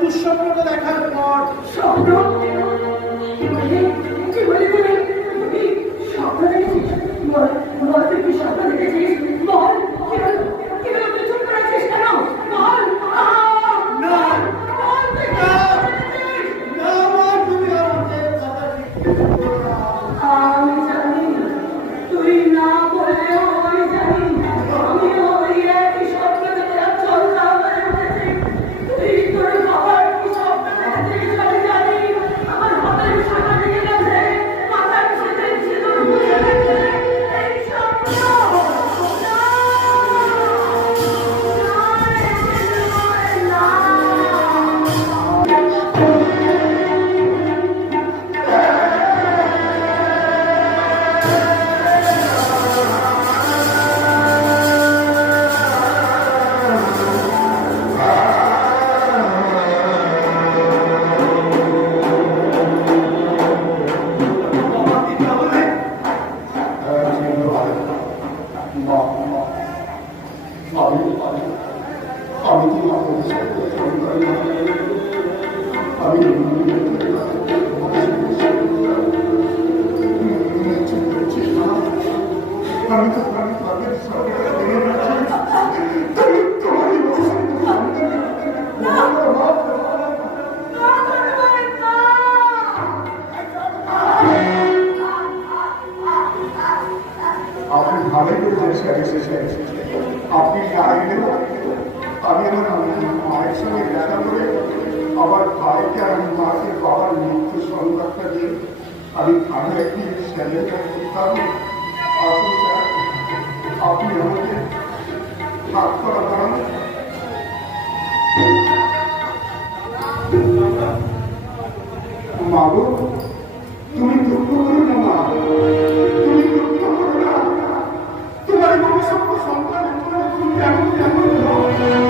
দুঃস্বপ্ন দেখার পর স্বপ্ন? স্বপ্ন দেখেছি স্বপ্ন দেখেছি মা আমি আমি কি আমি আমি তো আপনি না আমি আমার মায়ের সঙ্গে দেখা করে আমার ভাইকে আর মাকে বাবার মৃত্যু সংবাদটা দিয়ে আমি থানায় গিয়ে স্যালেন্ডার করতাম আপনি আমাকে হাত করা করান মাগো তুমি দুঃখ করো না মা সকল সন্তান যেমন তেমন